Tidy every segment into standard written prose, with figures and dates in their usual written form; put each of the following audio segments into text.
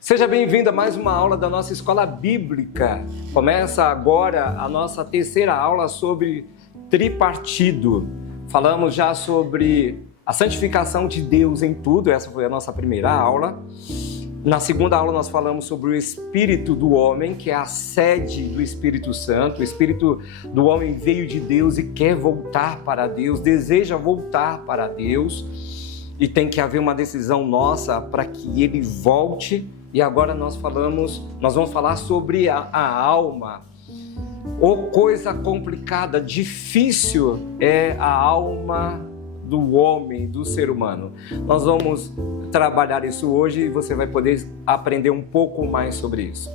Seja bem-vindo a mais uma aula da nossa Escola Bíblica. Começa agora a nossa terceira aula sobre tripartido. Falamos já sobre a santificação de Deus em tudo, essa foi a nossa primeira aula. Na segunda aula nós falamos sobre o espírito do homem, que é a sede do Espírito Santo. O espírito do homem veio de Deus e quer voltar para Deus, deseja voltar para Deus. E tem que haver uma decisão nossa para que ele volte. E agora nós vamos falar sobre a alma. Coisa complicada, difícil é a alma do homem, do ser humano. Nós vamos trabalhar isso hoje e você vai poder aprender um pouco mais sobre isso.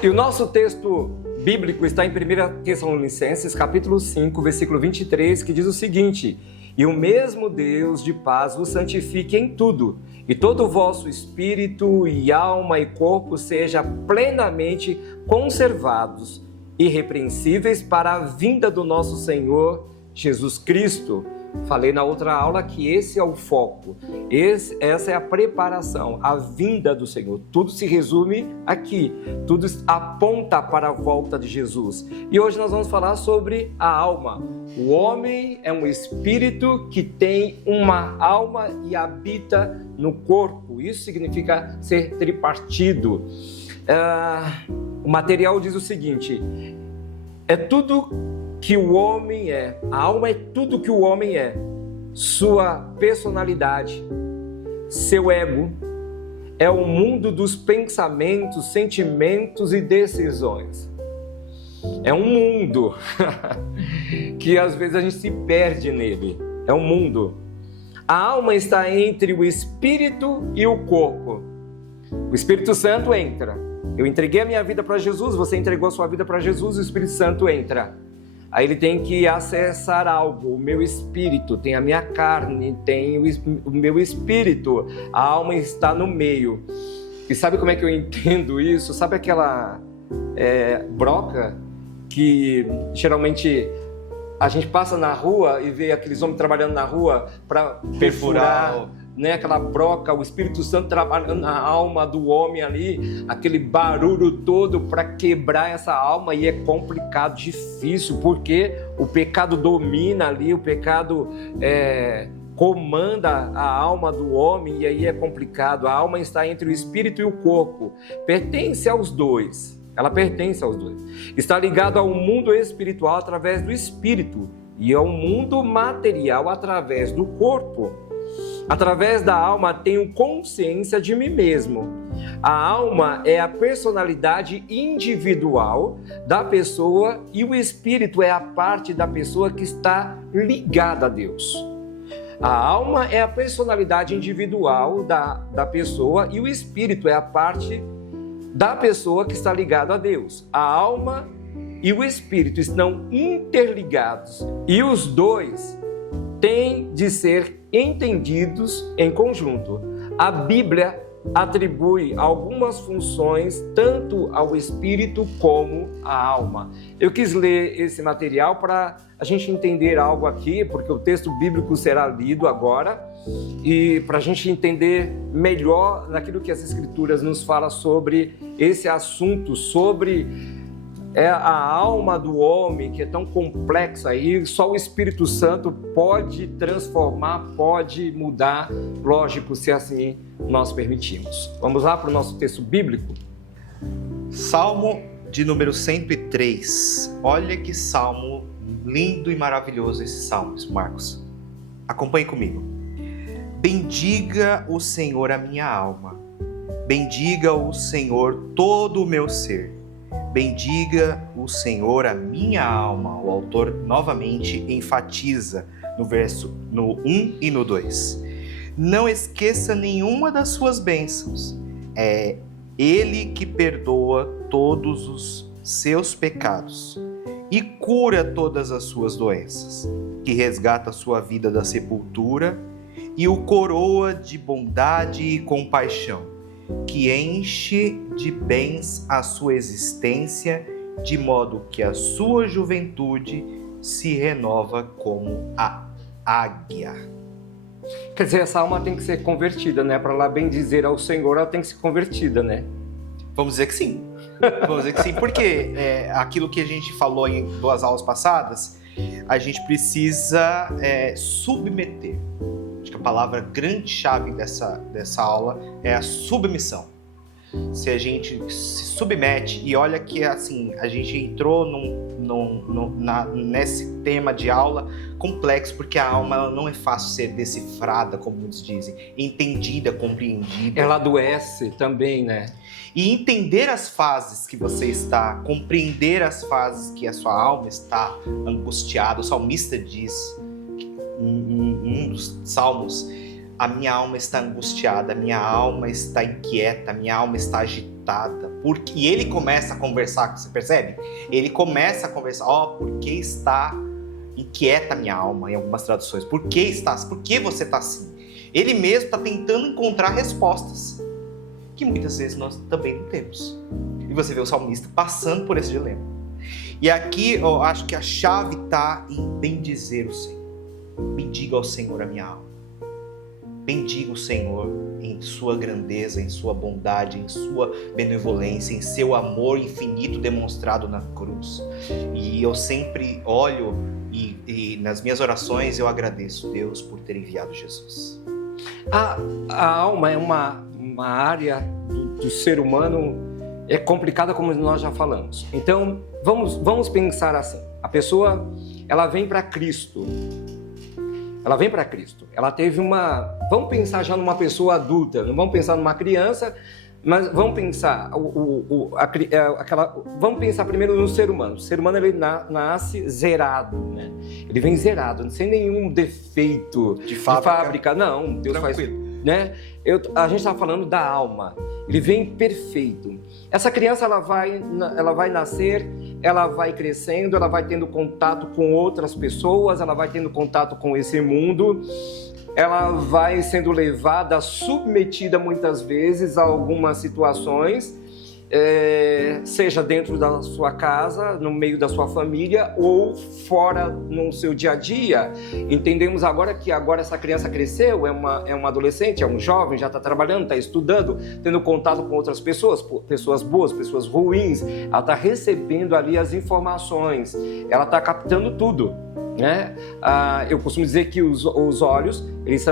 E o nosso texto bíblico está em 1 Tessalonicenses, capítulo 5, versículo 23, que diz o seguinte: "E o mesmo Deus de paz vos santifique em tudo, e todo o vosso espírito e alma e corpo seja plenamente conservados, irrepreensíveis para a vinda do nosso Senhor Jesus Cristo." Falei na outra aula que esse é o foco, essa é a preparação, a vinda do Senhor. Tudo se resume aqui, tudo aponta para a volta de Jesus. E hoje nós vamos falar sobre a alma. O homem é um espírito que tem uma alma e habita no corpo. Isso significa ser tripartido. O material diz o seguinte: é tudo que o homem é, a alma é tudo que o homem é, sua personalidade, seu ego, é o mundo dos pensamentos, sentimentos e decisões. É um mundo que às vezes a gente se perde nele, é um mundo. A alma está entre o espírito e o corpo. O Espírito Santo entra. Eu entreguei a minha vida para Jesus, você entregou a sua vida para Jesus, o Espírito Santo entra. Aí ele tem que acessar algo, o meu espírito, tem a minha carne, tem o meu espírito, a alma está no meio. E sabe como é que eu entendo isso? Sabe aquela broca que geralmente a gente passa na rua e vê aqueles homens trabalhando na rua para perfurar, né? Aquela broca, o Espírito Santo trabalhando na alma do homem ali, aquele barulho todo para quebrar essa alma, e é complicado, difícil, porque o pecado domina ali, o pecado comanda a alma do homem, e aí é complicado. A alma está entre o espírito e o corpo, pertence aos dois, ela pertence aos dois, está ligado ao mundo espiritual através do espírito e ao mundo material através do corpo. Através da alma tenho consciência de mim mesmo. A alma é a personalidade individual da pessoa e o espírito é a parte da pessoa que está ligada a Deus. A alma é a personalidade individual da pessoa e o espírito é a parte da pessoa que está ligada a Deus. A alma e o espírito estão interligados e os dois têm de ser entendidos em conjunto. A Bíblia atribui algumas funções tanto ao espírito como à alma. Eu quis ler esse material para a gente entender algo aqui, porque o texto bíblico será lido agora, e para a gente entender melhor naquilo que as Escrituras nos fala sobre esse assunto, sobre a alma do homem, que é tão complexa aí, só o Espírito Santo pode transformar, pode mudar, lógico, se assim nós permitimos. Vamos lá para o nosso texto bíblico? Salmo de número 103. Olha que salmo lindo e maravilhoso esse salmo, Marcos. Acompanhe comigo. Bendiga o Senhor a minha alma, bendiga o Senhor todo o meu ser. Bendiga o Senhor a minha alma. O autor novamente enfatiza no 1 e no 2. Não esqueça nenhuma das suas bênçãos. É Ele que perdoa todos os seus pecados e cura todas as suas doenças, que resgata a sua vida da sepultura e o coroa de bondade e compaixão, que enche de bens a sua existência, de modo que a sua juventude se renova como a águia. Quer dizer, essa alma tem que ser convertida, né? Para ela bem dizer ao Senhor, ela tem que ser convertida, né? Vamos dizer que sim. Vamos dizer que sim, porque aquilo que a gente falou em 2 aulas passadas, a gente precisa submeter. Acho que a palavra grande chave dessa aula é a submissão. Se a gente se submete, e olha que assim, a gente entrou nesse tema de aula complexo, porque a alma ela não é fácil ser decifrada, como muitos dizem, entendida, compreendida. Ela adoece também, né? E entender as fases que você está, compreender as fases que a sua alma está angustiada. O salmista diz, em um dos salmos, a minha alma está angustiada, a minha alma está inquieta, a minha alma está agitada. E ele começa a conversar, você percebe? Ele começa a conversar, por que está inquieta a minha alma, em algumas traduções. Por que você está assim? Ele mesmo está tentando encontrar respostas, que muitas vezes nós também não temos. E você vê o salmista passando por esse dilema. E aqui eu acho que a chave está em bendizer o Senhor. Bendiga ao Senhor a minha alma. Bendiga o Senhor em sua grandeza, em sua bondade, em sua benevolência, em seu amor infinito demonstrado na cruz. E eu sempre olho e nas minhas orações eu agradeço Deus por ter enviado Jesus. A alma é uma área do ser humano complicada, como nós já falamos. Então, vamos pensar assim. A pessoa, ela vem para Cristo. Ela teve vamos pensar já numa pessoa adulta, não vamos pensar numa criança, mas vamos pensar vamos pensar primeiro no ser humano. O ser humano ele nasce zerado, né? Ele vem zerado, sem nenhum defeito de fábrica. Não, Deus tranquilo. faz, né? A gente está falando da alma. Ele vem perfeito. Essa criança ela vai nascer, ela vai crescendo, ela vai tendo contato com outras pessoas, ela vai tendo contato com esse mundo, ela vai sendo levada, submetida muitas vezes a algumas situações, seja dentro da sua casa, no meio da sua família ou fora no seu dia a dia. Entendemos agora que essa criança cresceu, é uma adolescente, é um jovem, já está trabalhando, está estudando, tendo contato com outras pessoas, pessoas boas, pessoas ruins. Ela está recebendo ali as informações, ela está captando tudo, né? Eu costumo dizer que os olhos, eles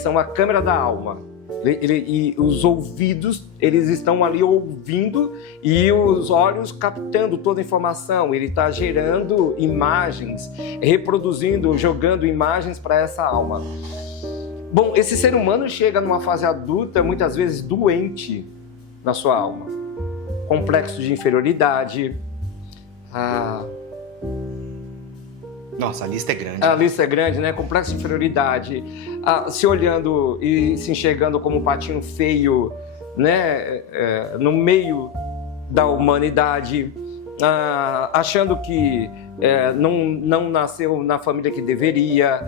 são a câmera da alma. E os ouvidos, eles estão ali ouvindo e os olhos captando toda a informação. Ele está gerando imagens, reproduzindo, jogando imagens para essa alma. Bom, esse ser humano chega numa fase adulta, muitas vezes doente na sua alma. Complexo de inferioridade. Nossa, a lista é grande. A lista é grande, né? Complexo de inferioridade, se olhando e se enxergando como um patinho feio, né? No meio da humanidade, achando que não nasceu na família que deveria,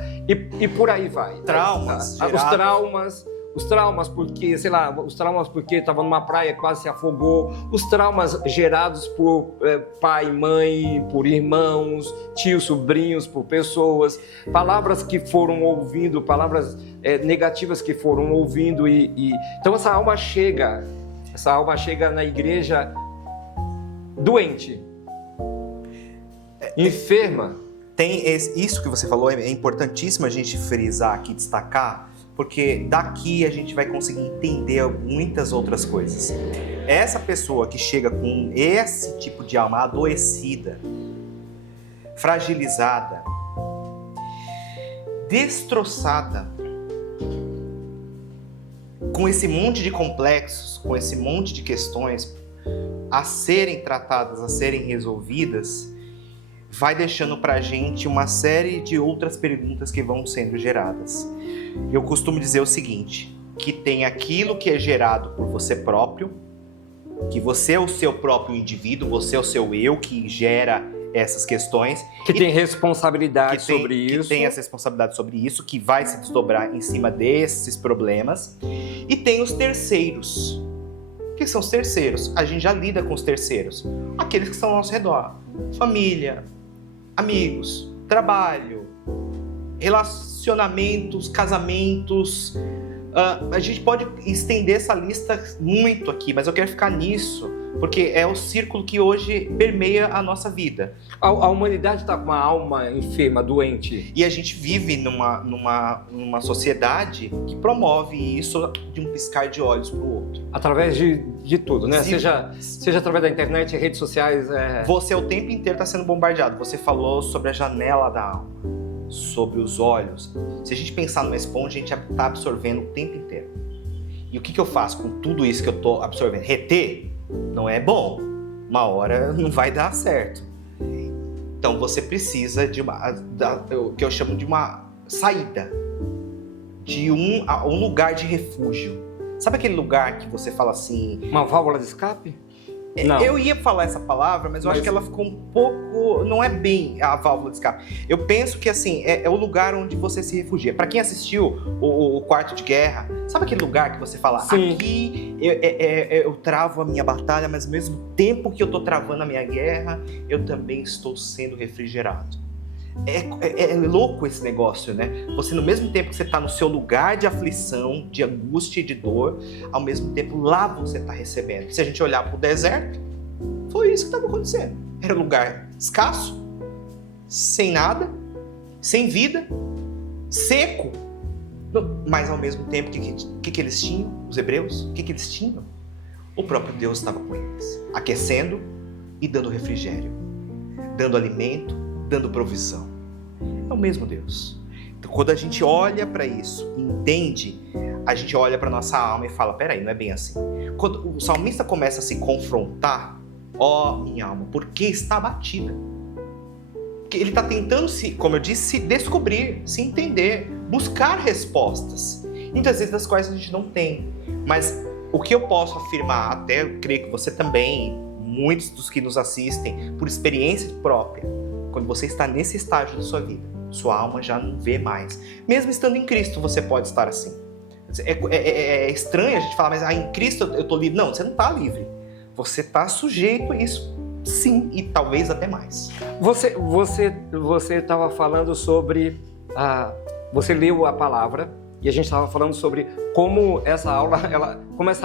e por aí vai. Traumas. Os traumas porque, estava numa praia, quase se afogou. Os traumas gerados por pai, mãe, por irmãos, tios, sobrinhos, por pessoas. Palavras que foram ouvindo, palavras negativas que foram ouvindo. Então essa alma chega na igreja doente, enferma. Tem isso que você falou, é importantíssimo a gente frisar aqui, destacar, porque daqui a gente vai conseguir entender muitas outras coisas. Essa pessoa que chega com esse tipo de alma adoecida, fragilizada, destroçada, com esse monte de complexos, com esse monte de questões a serem tratadas, a serem resolvidas, vai deixando pra gente uma série de outras perguntas que vão sendo geradas. Eu costumo dizer o seguinte, que tem aquilo que é gerado por você próprio, que você é o seu próprio indivíduo, você é o seu eu que gera essas questões. Que tem responsabilidade sobre isso. Que tem essa responsabilidade sobre isso, que vai se desdobrar em cima desses problemas. E tem os terceiros. O que são os terceiros? A gente já lida com os terceiros. Aqueles que estão ao nosso redor. Família, amigos, trabalho, relações relacionamentos, casamentos. A gente pode estender essa lista muito aqui, mas eu quero ficar nisso, porque é o círculo que hoje permeia a nossa vida. A humanidade está com uma alma enferma, doente. E a gente vive numa sociedade que promove isso de um piscar de olhos para o outro. Através de tudo, né? Seja através da internet, redes sociais. Você o tempo inteiro está sendo bombardeado. Você falou sobre a janela da alma, sobre os olhos. Se a gente pensar numa esponja, a gente está absorvendo o tempo inteiro. E o que eu faço com tudo isso que eu estou absorvendo? Reter? Não é bom. Uma hora não vai dar certo. Então você precisa de o que eu chamo de uma saída, de um lugar de refúgio. Sabe aquele lugar que você fala assim... Uma válvula de escape? Não. Eu ia falar essa palavra, mas eu acho que ela ficou um pouco... Não é bem a válvula de escape. Eu penso que assim, é o lugar onde você se refugia. Para quem assistiu o Quarto de Guerra, sabe aquele lugar que você fala, sim, aqui eu travo a minha batalha, mas ao mesmo tempo que eu tô travando a minha guerra, eu também estou sendo refrigerado. É louco esse negócio, né? Você, no mesmo tempo que você está no seu lugar de aflição, de angústia e de dor, ao mesmo tempo lá você está recebendo. Se a gente olhar para o deserto, foi isso que estava acontecendo. Era um lugar escasso, sem nada, sem vida, seco. Mas ao mesmo tempo, o que eles tinham? Os hebreus? O que eles tinham? O próprio Deus estava com eles, aquecendo e dando refrigério, dando alimento, dando provisão. É o mesmo Deus. Então, quando a gente olha para isso, entende, a gente olha para nossa alma e fala, peraí, não é bem assim. Quando o salmista começa a se confrontar, minha alma, por que está abatida? Porque ele está tentando como eu disse, se descobrir, se entender, buscar respostas. Muitas vezes das quais a gente não tem. Mas o que eu posso afirmar, até eu creio que você também, muitos dos que nos assistem, por experiência própria, quando você está nesse estágio da sua vida, sua alma já não vê mais. Mesmo estando em Cristo, você pode estar assim. É estranho a gente falar, mas em Cristo eu estou livre. Não, você não está livre. Você está sujeito a isso, sim, e talvez até mais. Você estava falando sobre... você leu a palavra e a gente estava falando sobre como essa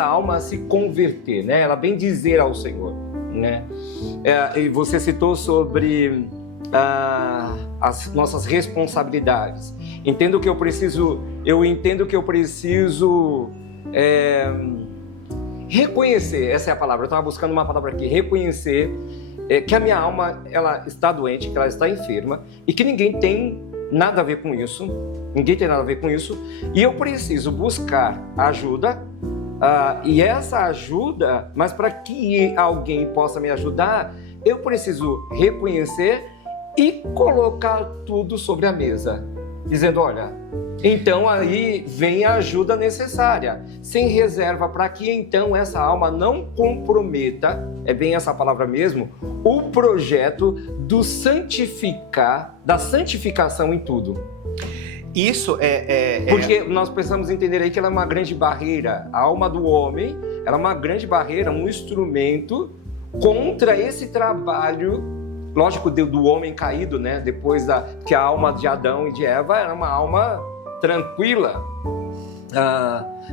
alma se converter, né? Ela bem dizer ao Senhor, né? E você citou sobre... as nossas responsabilidades. Eu entendo que eu preciso reconhecer, essa é a palavra, eu estava buscando uma palavra aqui, reconhecer que a minha alma ela está doente, que ela está enferma e que ninguém tem nada a ver com isso, e eu preciso buscar ajuda, e essa ajuda, mas para que alguém possa me ajudar, eu preciso reconhecer e colocar tudo sobre a mesa, dizendo, olha, então aí vem a ajuda necessária, sem reserva, para que então essa alma não comprometa, é bem essa palavra mesmo, o projeto da santificação em tudo. Isso Porque nós precisamos entender aí que ela é uma grande barreira, a alma do homem, ela é uma grande barreira, um instrumento contra esse trabalho, lógico, do homem caído, né? Depois que a alma de Adão e de Eva era uma alma tranquila,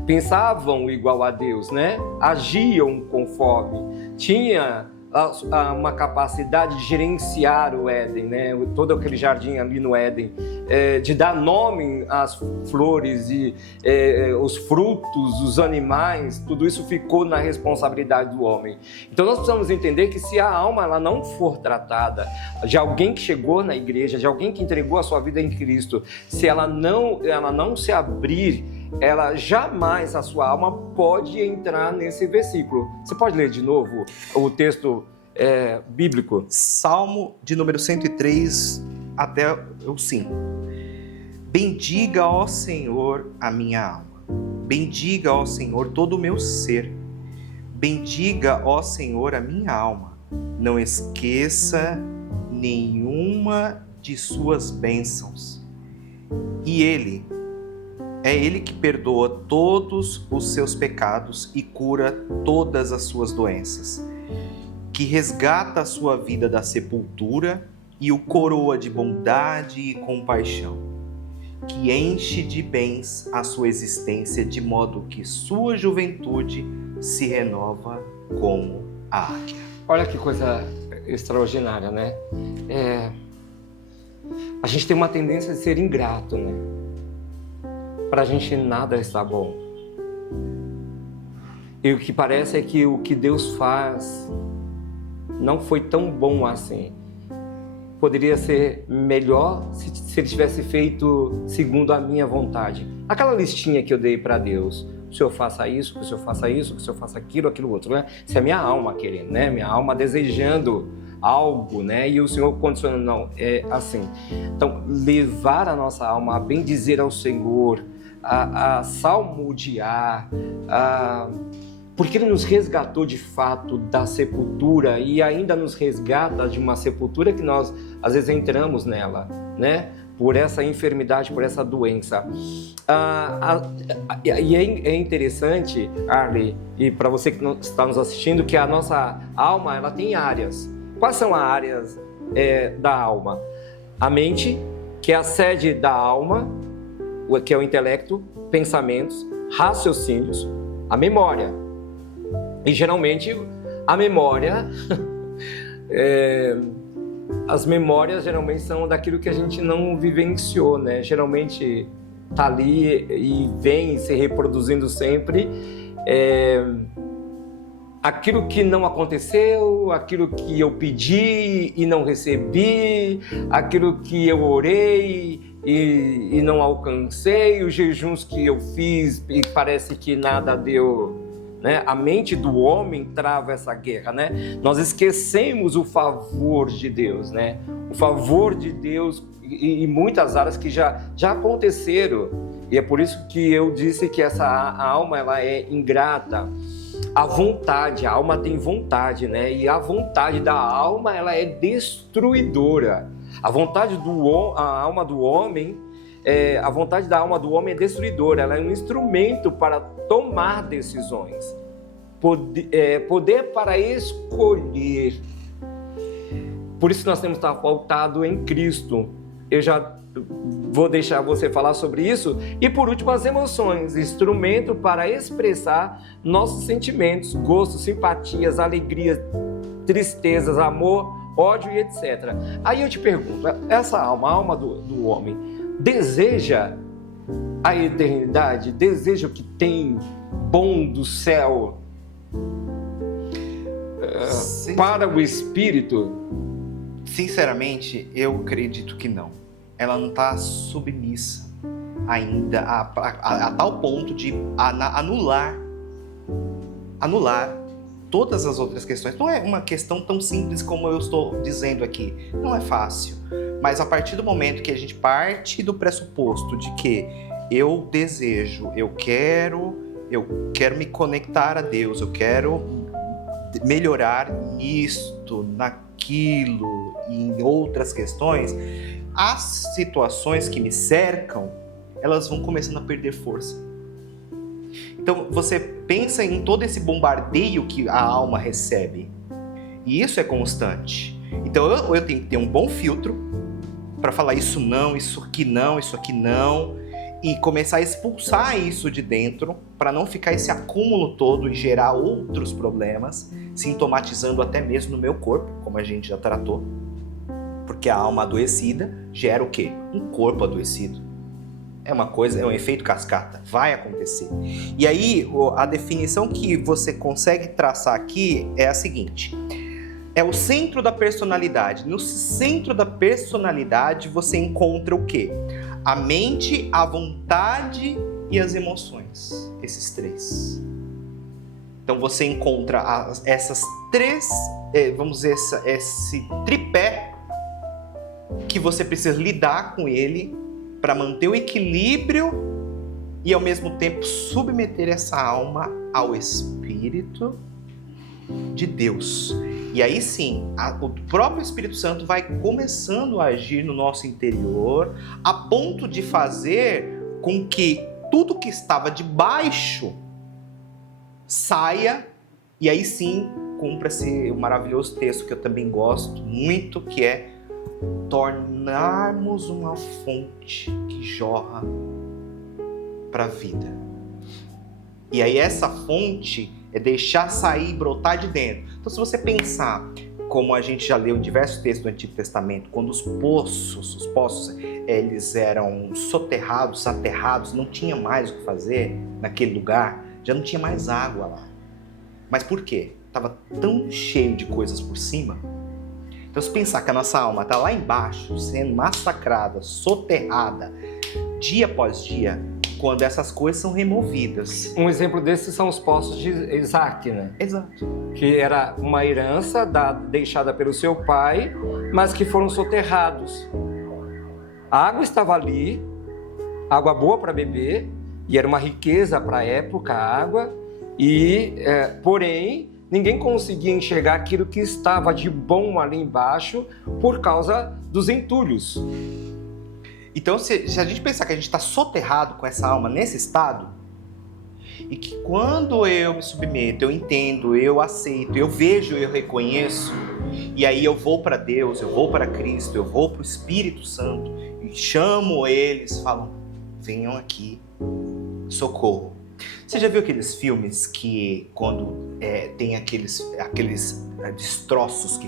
pensavam igual a Deus, né? Agiam conforme, tinha uma capacidade de gerenciar o Éden, né? Todo aquele jardim ali no Éden, de dar nome às flores e os frutos, os animais, tudo isso ficou na responsabilidade do homem. Então nós precisamos entender que se a alma ela não for tratada, de alguém que chegou na igreja, de alguém que entregou a sua vida em Cristo, se ela não se abrir, ela jamais, a sua alma pode entrar nesse versículo. Você pode ler de novo o texto bíblico? Salmo de número 103 até o 5. Bendiga, ó Senhor, a minha alma. Bendiga, ó Senhor, todo o meu ser. Bendiga, ó Senhor, a minha alma. Não esqueça nenhuma de suas bênçãos. E é Ele que perdoa todos os seus pecados e cura todas as suas doenças, que resgata a sua vida da sepultura e o coroa de bondade e compaixão, que enche de bens a sua existência, de modo que sua juventude se renova como a águia. Olha que coisa extraordinária, né? A gente tem uma tendência de ser ingrato, né? Pra gente nada está bom. E o que parece é que o que Deus faz não foi tão bom assim. Poderia ser melhor se ele tivesse feito segundo a minha vontade. Aquela listinha que eu dei para Deus. Que o Senhor faça isso, que o Senhor faça isso, que o Senhor faça aquilo, aquilo outro, né? Isso é minha alma querendo, né? Minha alma desejando algo, né? E o Senhor condicionando, não, é assim. Então, levar a nossa alma a bendizer ao Senhor, a salmodiar, porque Ele nos resgatou de fato da sepultura e ainda nos resgata de uma sepultura que nós às vezes entramos nela, né? Por essa enfermidade, por essa doença. E é interessante, Arley, e para você que está nos assistindo, que a nossa alma ela tem áreas. Quais são as áreas da alma? A mente, que é a sede da alma, que é o intelecto, pensamentos, raciocínios, a memória. E geralmente a memória, as memórias geralmente são daquilo que a gente não vivenciou, né? Geralmente tá ali e vem se reproduzindo sempre. Aquilo que não aconteceu, aquilo que eu pedi e não recebi, aquilo que eu orei e não alcancei, os jejuns que eu fiz e parece que nada deu. Né? A mente do homem trava essa guerra, né? Nós esquecemos o favor de Deus, né? O favor de Deus em muitas áreas que já aconteceram. E é por isso que eu disse que a alma ela é ingrata. A vontade, a alma tem vontade, né? E a vontade da alma ela é destruidora. A alma do homem a vontade da alma do homem é destruidora, ela é um instrumento para tomar decisões, poder para escolher. Por isso nós temos que estar pautados em Cristo. Eu já vou deixar você falar sobre isso. E por último, as emoções, instrumento para expressar nossos sentimentos, gostos, simpatias, alegrias, tristezas, amor, ódio e etc. Aí eu te pergunto, essa alma, a alma do homem, deseja a eternidade, deseja o que tem bom do céu para o espírito? Sinceramente, eu acredito que não. Ela não está submissa ainda a tal ponto de anular todas as outras questões. Não é uma questão tão simples como eu estou dizendo aqui. Não é fácil. Mas a partir do momento que a gente parte do pressuposto de que eu desejo, eu quero me conectar a Deus, eu quero melhorar nisto, naquilo e em outras questões, as situações que me cercam, elas vão começando a perder força. Então você pensa em todo esse bombardeio que a alma recebe, e isso é constante. Então eu tenho que ter um bom filtro para falar isso não, isso aqui não, isso aqui não, e começar a expulsar isso de dentro para não ficar esse acúmulo todo e gerar outros problemas, sintomatizando até mesmo no meu corpo, como a gente já tratou. Porque a alma adoecida gera o quê? Um corpo adoecido. É uma coisa, é um efeito cascata, vai acontecer. E aí, a definição que você consegue traçar aqui é a seguinte: é o centro da personalidade. No centro da personalidade você encontra o quê? A mente, a vontade e as emoções. Esses três. Então você encontra essas três, vamos dizer, esse tripé que você precisa lidar com ele para manter o equilíbrio e ao mesmo tempo submeter essa alma ao Espírito de Deus. E aí sim, o próprio Espírito Santo vai começando a agir no nosso interior a ponto de fazer com que tudo que estava debaixo saia, e aí sim cumpra-se o maravilhoso texto que eu também gosto muito, que é tornarmos uma fonte que jorra para a vida. E aí essa fonte é deixar sair e brotar de dentro. Então se você pensar, como a gente já leu em diversos textos do Antigo Testamento, quando os poços, eles eram soterrados, aterrados, não tinha mais o que fazer naquele lugar, já não tinha mais água lá. Mas por quê? Estava tão cheio de coisas por cima. Então se pensar que a nossa alma está lá embaixo, sendo massacrada, soterrada, dia após dia, quando essas coisas são removidas. Um exemplo desses são os poços de Isaac, né? Exato. Que era uma herança deixada pelo seu pai, mas que foram soterrados. A água estava ali, água boa para beber, e era uma riqueza para a época, a água, porém, ninguém conseguia enxergar aquilo que estava de bom ali embaixo por causa dos entulhos. Então, se a gente pensar que a gente está soterrado com essa alma nesse estado, e que quando eu me submeto, eu entendo, eu aceito, eu vejo, eu reconheço, e aí eu vou para Deus, eu vou para Cristo, eu vou para o Espírito Santo, e chamo eles, falam, venham aqui, socorro. Você já viu aqueles filmes que quando tem aqueles destroços que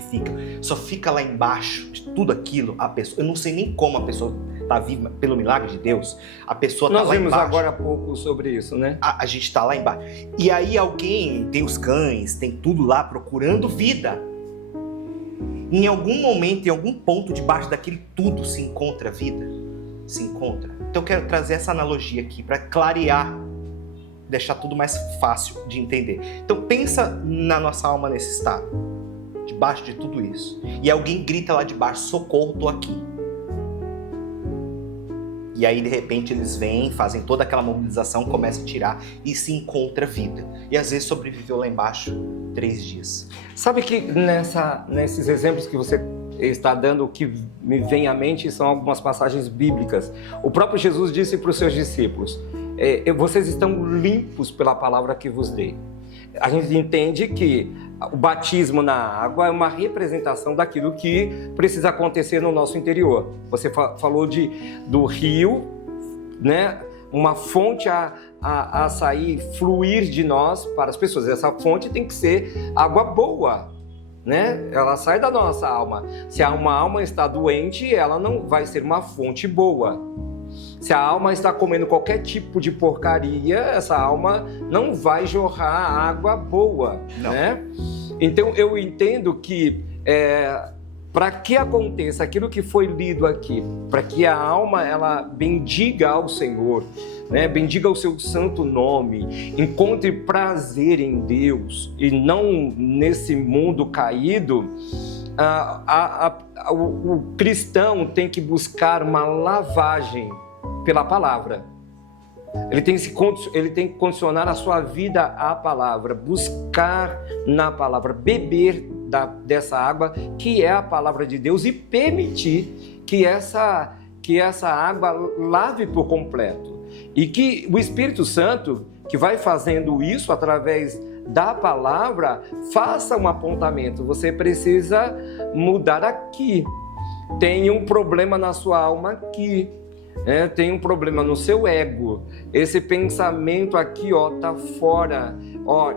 só fica lá embaixo de tudo aquilo, a pessoa, eu não sei nem como a pessoa está viva, pelo milagre de Deus, a pessoa está lá embaixo. Nós vimos agora há pouco sobre isso, né? A gente está lá embaixo. E aí alguém, tem os cães, tem tudo lá procurando vida. Em algum momento, em algum ponto debaixo daquele tudo se encontra vida. Se encontra. Então eu quero trazer essa analogia aqui para clarear, deixar tudo mais fácil de entender. Então pensa na nossa alma nesse estado, debaixo de tudo isso. E alguém grita lá de baixo, socorro, tô aqui. E aí de repente eles vêm, fazem toda aquela mobilização, começam a tirar e se encontra vida. E às vezes sobreviveu lá embaixo 3 dias. Sabe que nesses exemplos que você está dando, o que me vem à mente são algumas passagens bíblicas. O próprio Jesus disse para os seus discípulos, vocês estão limpos pela palavra que vos dei. A gente entende que o batismo na água é uma representação daquilo que precisa acontecer no nosso interior. Você falou do rio, né? Uma fonte a sair, fluir de nós para as pessoas. Essa fonte tem que ser água boa, né? Ela sai da nossa alma. Se uma alma está doente, ela não vai ser uma fonte boa. Se a alma está comendo qualquer tipo de porcaria, essa alma não vai jorrar água boa, né? Então eu entendo que para que aconteça aquilo que foi lido aqui, para que a alma ela bendiga ao Senhor, né? Bendiga o seu santo nome, encontre prazer em Deus e não nesse mundo caído, o cristão tem que buscar uma lavagem pela palavra. Ele tem que condicionar a sua vida à palavra, buscar na palavra, beber dessa água que é a palavra de Deus e permitir que essa água lave por completo. E que o Espírito Santo, que vai fazendo isso através da palavra, faça um apontamento. Você precisa mudar aqui. Tem um problema na sua alma aqui. Tem um problema no seu ego. Esse pensamento aqui, tá fora.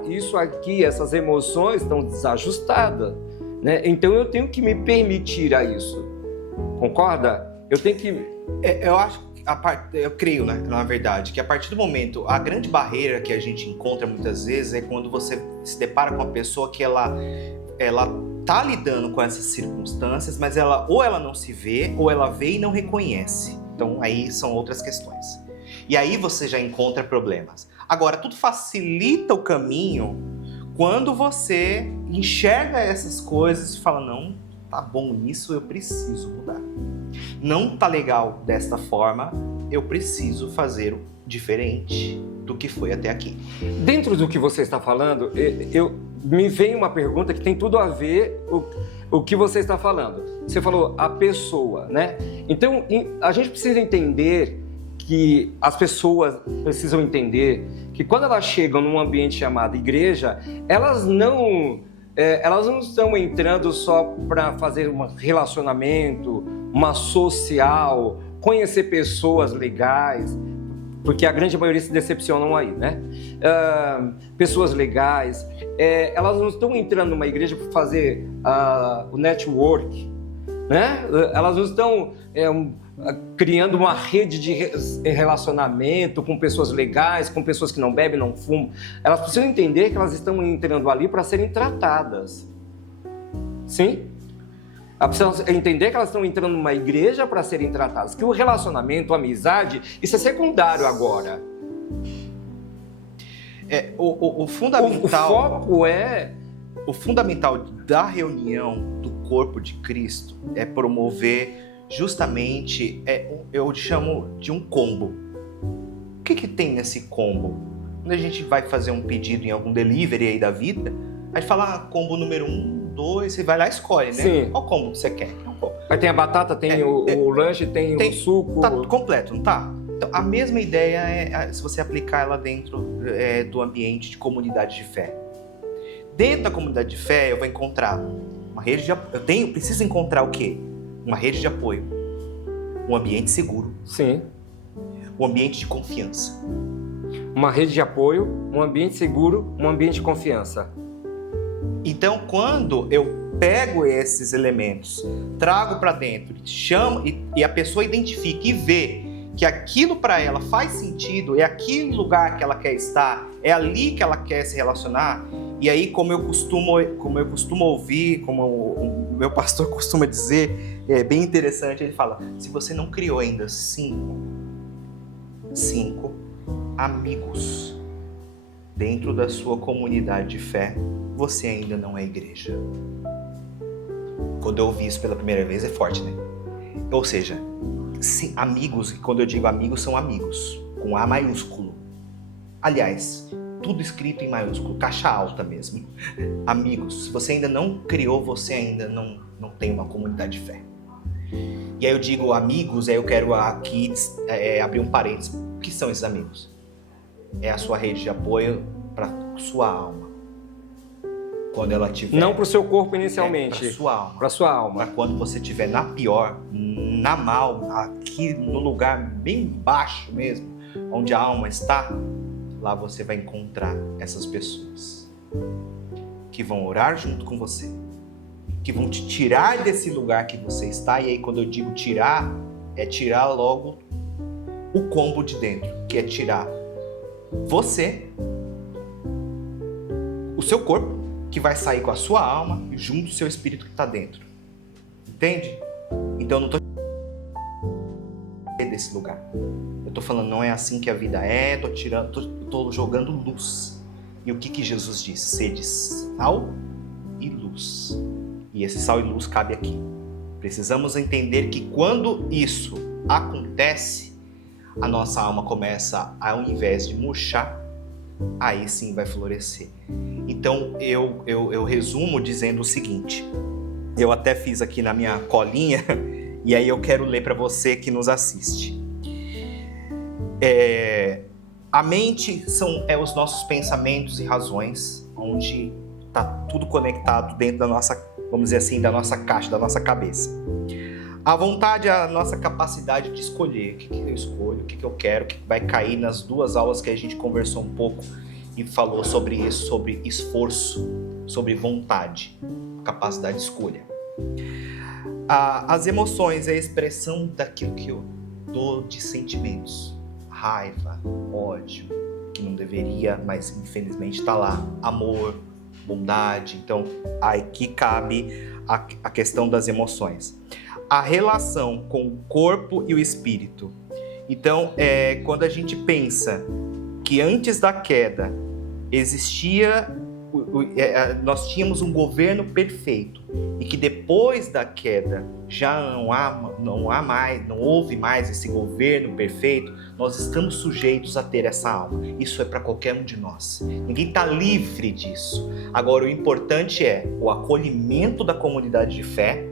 Isso aqui, essas emoções estão desajustadas, né? Então eu tenho que me permitir a isso. Concorda? Eu tenho que... Eu creio, né, na verdade, que a partir do momento, a grande barreira que a gente encontra muitas vezes é quando você se depara com uma pessoa que ela tá lidando com essas circunstâncias, mas ou ela não se vê, ou ela vê e não reconhece. Então aí são outras questões. E aí você já encontra problemas. Agora, tudo facilita o caminho quando você enxerga essas coisas e fala, não, tá bom isso, eu preciso mudar. Não tá legal desta forma, eu preciso fazer diferente do que foi até aqui. Dentro do que você está falando, me vem uma pergunta que tem tudo a ver o que você está falando. Você falou a pessoa, né? Então, a gente precisa entender que as pessoas precisam entender que quando elas chegam num ambiente chamado igreja, elas não elas não estão entrando só para fazer um relacionamento, uma social, conhecer pessoas legais, porque a grande maioria se decepcionam aí, né? Pessoas legais, elas não estão entrando numa igreja para fazer o network, né? Elas não estão criando uma rede de relacionamento com pessoas legais, com pessoas que não bebem, não fumam. Elas precisam entender que elas estão entrando ali para serem tratadas. Sim? Elas precisam entender que elas estão entrando numa igreja para serem tratadas. Que o relacionamento, a amizade, isso é secundário agora. O fundamental... O foco é... O fundamental da reunião do corpo de Cristo é promover justamente, eu chamo de um combo. O que tem nesse combo? Quando a gente vai fazer um pedido em algum delivery aí da vida, a gente fala combo número 1, 2, você vai lá e escolhe, né? Sim. Qual combo que você quer? Aí tem a batata, tem o lanche, tem o suco. Tá completo, não tá? Então, a mesma ideia é se você aplicar ela dentro do ambiente de comunidade de fé. Dentro da comunidade de fé, eu vou encontrar uma rede de apoio. Eu preciso encontrar o quê? Uma rede de apoio, um ambiente seguro. Sim. Um ambiente de confiança. Uma rede de apoio, um ambiente seguro, um ambiente de confiança. Então, quando eu pego esses elementos, trago para dentro, chamo e a pessoa identifica e vê que aquilo para ela faz sentido, é aquele lugar que ela quer estar, é ali que ela quer se relacionar. E aí, como eu costumo ouvir, como o meu pastor costuma dizer, é bem interessante, ele fala, se você não criou ainda cinco amigos dentro da sua comunidade de fé, você ainda não é igreja. Quando eu ouvi isso pela primeira vez, é forte, né? Ou seja, sim, amigos, quando eu digo amigos, são amigos, com A maiúsculo. Aliás, tudo escrito em maiúsculo, caixa alta mesmo. Amigos, se você ainda não criou, você ainda não tem uma comunidade de fé. E aí eu digo amigos, aí eu quero aqui abrir um parênteses. O que são esses amigos? É a sua rede de apoio para sua alma. Quando ela tiver... Não para o seu corpo inicialmente. Para sua alma. Para sua alma. Para quando você estiver na pior, na mal, aqui no lugar bem baixo mesmo, onde a alma está, lá você vai encontrar essas pessoas que vão orar junto com você, que vão te tirar desse lugar que você está. E aí quando eu digo tirar, é tirar logo o combo de dentro, que é tirar você, o seu corpo, que vai sair com a sua alma e junto o seu espírito que está dentro. Entende? Então eu não estou desse lugar. Eu estou falando, não é assim que a vida é, estou jogando luz. E o que Jesus diz? Sede sal e luz. E esse sal e luz cabe aqui. Precisamos entender que quando isso acontece, a nossa alma começa, ao invés de murchar, aí sim vai florescer. Então eu resumo dizendo o seguinte, eu até fiz aqui na minha colinha, e aí eu quero ler para você que nos assiste. A mente são os nossos pensamentos e razões, onde está tudo conectado dentro da nossa, vamos dizer assim, da nossa caixa, da nossa cabeça. A vontade é a nossa capacidade de escolher o que eu escolho, o que eu quero, o que vai cair nas 2 aulas que a gente conversou um pouco e falou sobre isso, sobre esforço, sobre vontade, capacidade de escolha. As emoções é a expressão daquilo que eu dou de sentimentos. Raiva, ódio, que não deveria, mas infelizmente está lá. Amor, bondade. Então, aqui cabe a questão das emoções. A relação com o corpo e o espírito. Então, quando a gente pensa que antes da queda nós tínhamos um governo perfeito e que depois da queda já não houve mais esse governo perfeito, nós estamos sujeitos a ter essa alma. Isso é para qualquer um de nós. Ninguém está livre disso. Agora, o importante é o acolhimento da comunidade de fé,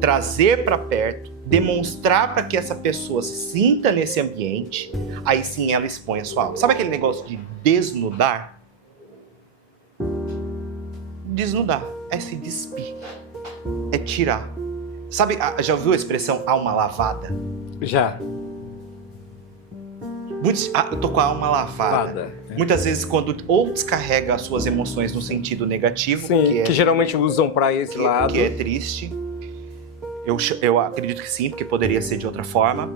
trazer para perto, demonstrar para que essa pessoa se sinta nesse ambiente, aí sim ela expõe a sua alma. Sabe aquele negócio de desnudar? desnudar, é se despir, é tirar. Sabe, já ouviu a expressão alma lavada? Já. Eu tô com a alma lavada. Muitas vezes quando ou descarrega as suas emoções no sentido negativo, sim, que geralmente usam para esse lado. Que é triste. Eu acredito que sim, porque poderia ser de outra forma.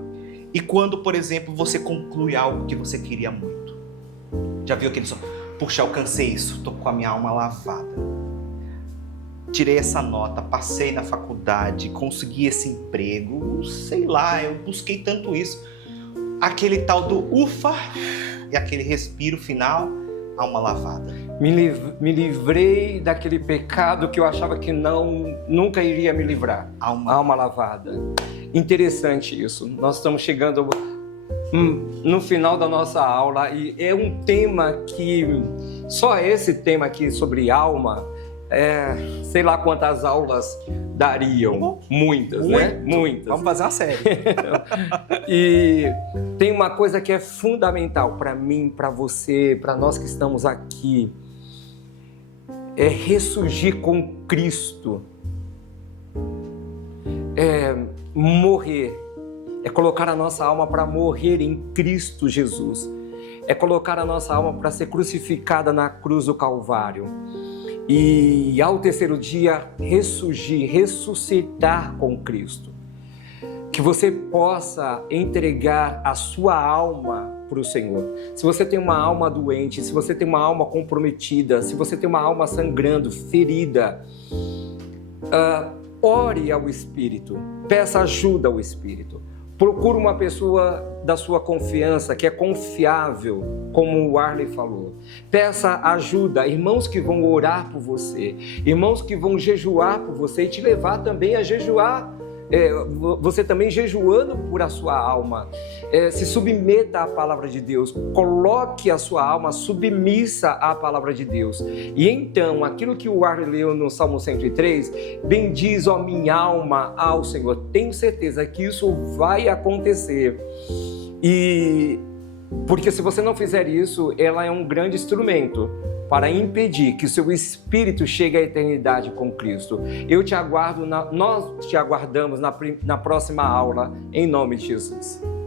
E quando, por exemplo, você conclui algo que você queria muito. Já viu aquele som? Puxa, alcancei isso, tô com a minha alma lavada. Tirei essa nota, passei na faculdade, consegui esse emprego, sei lá, eu busquei tanto isso. Aquele tal do ufa e aquele respiro final, alma lavada. Me livrei daquele pecado que eu achava que nunca iria me livrar. Alma lavada. Interessante isso. Nós estamos chegando no final da nossa aula e é um tema que, só esse tema aqui sobre alma, sei lá quantas aulas dariam. Muitas, né? Muitas. Vamos fazer uma série. E tem uma coisa que é fundamental para mim, para você, para nós que estamos aqui. É ressurgir com Cristo. É morrer. É colocar a nossa alma para morrer em Cristo Jesus. É colocar a nossa alma para ser crucificada na cruz do Calvário. E ao terceiro dia ressurgir, ressuscitar com Cristo. Que você possa entregar a sua alma para o Senhor. Se você tem uma alma doente, se você tem uma alma comprometida, se você tem uma alma sangrando, ferida, ore ao Espírito, peça ajuda ao Espírito. Procure uma pessoa da sua confiança, que é confiável, como o Arley falou. Peça ajuda, irmãos que vão orar por você, irmãos que vão jejuar por você e te levar também a jejuar. Você também jejuando por a sua alma. Se submeta à palavra de Deus, coloque a sua alma submissa à palavra de Deus. E então, aquilo que o Arley leu no Salmo 103, bendiz, ó minha alma, ao Senhor. Tenho certeza que isso vai acontecer. E porque se você não fizer isso, ela é um grande instrumento para impedir que o seu espírito chegue à eternidade com Cristo. Nós te aguardamos na próxima aula, em nome de Jesus.